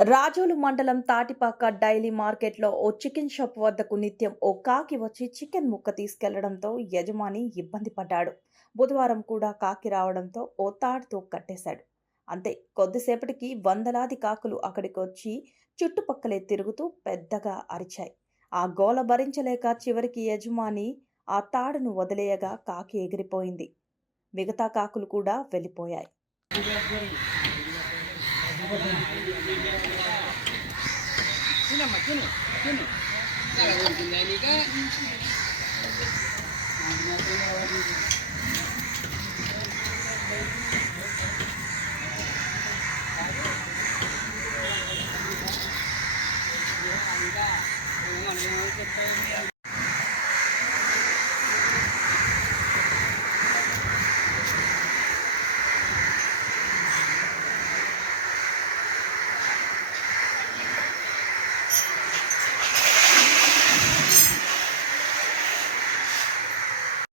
రాజోలు మండలం తాటిపాక డైలీ మార్కెట్లో ఓ chicken shop వద్దకు నిత్యం ఓ కాకి వచ్చి చికెన్ ముక్క తీసుకెళ్లడంతో యజమాని ఇబ్బంది పడ్డాడు. బుధవారం కూడా కాకి రావడంతో ఓ తాడుతో కట్టేశాడు. అంతే, కొద్దిసేపటికి వందలాది కాకులు అక్కడికి వచ్చి చుట్టుపక్కలే తిరుగుతూ పెద్దగా అరిచాయి. ఆ గోల భరించలేక చివరికి యజమాని ఆ తాడును వదిలేయగా కాకి ఎగిరిపోయింది. మిగతా కాకులు కూడా వెళ్ళిపోయాయి. Sini, sini, sini. Kalau tinggal ini kan. Nah,